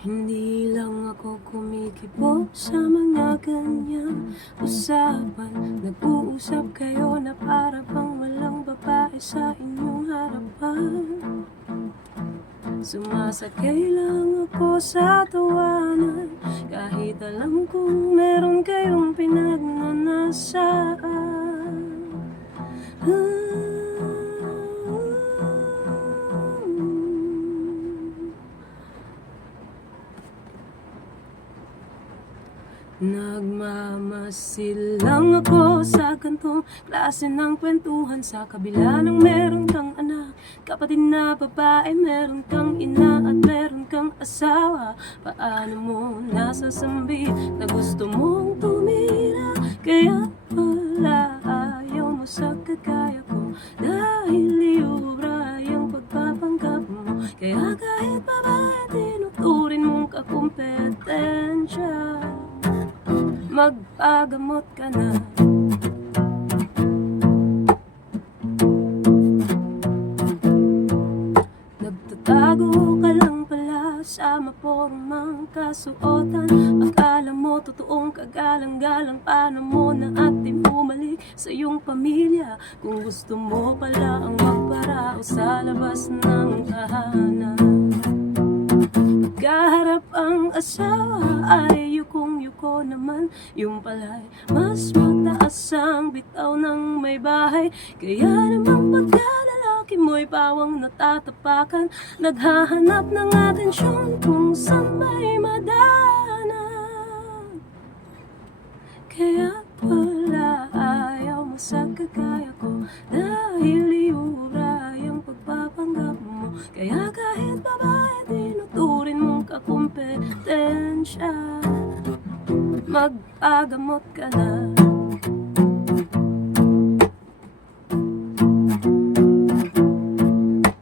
Hindi lang ako kumikibo sa mga ganyang usapan. Nag-uusap kayo na para bang walang babae sa inyong harapan. Sumasakay lang ako sa tawanan, kahit alam kong meron kayong pinagnanasaan. Nagmamasid lang ako sa gantong klase ng kwentuhan. Sa kabila ng meron kang anak, kapatid na babae, meron kang ina at meron kang asawa. Paano mo nasasambi na gusto mong tumira? Kaya pala ayaw mo sa kagaya ko, dahil liubra yung pagpapanggap mo. Kaya kahit babae, tinuturin mong kakumpetensya. Magpagamot ka na. Nagtatago ka lang pala sa mapormang kasuotan. Akala mo totoong kagalang-galang, paano mo na ating bumalik sa iyong pamilya? Kung gusto mo pala ang magparao sa labas ng tahanan. Kaharap ang asawa ay yukong-yuko naman. Yung pala'y mas mataas ang bitaw ng may bahay. Kaya naman pagkalalaki mo'y pawang natatapakan, naghahanap ng atensyon kung saan may madanan. Kaya pala ayaw mo sa kagaya ko, dahil liura yung pagpapanggap mo. Kaya kahit babae, tinuturin mong kakumpetensya. Magpagamot ka na.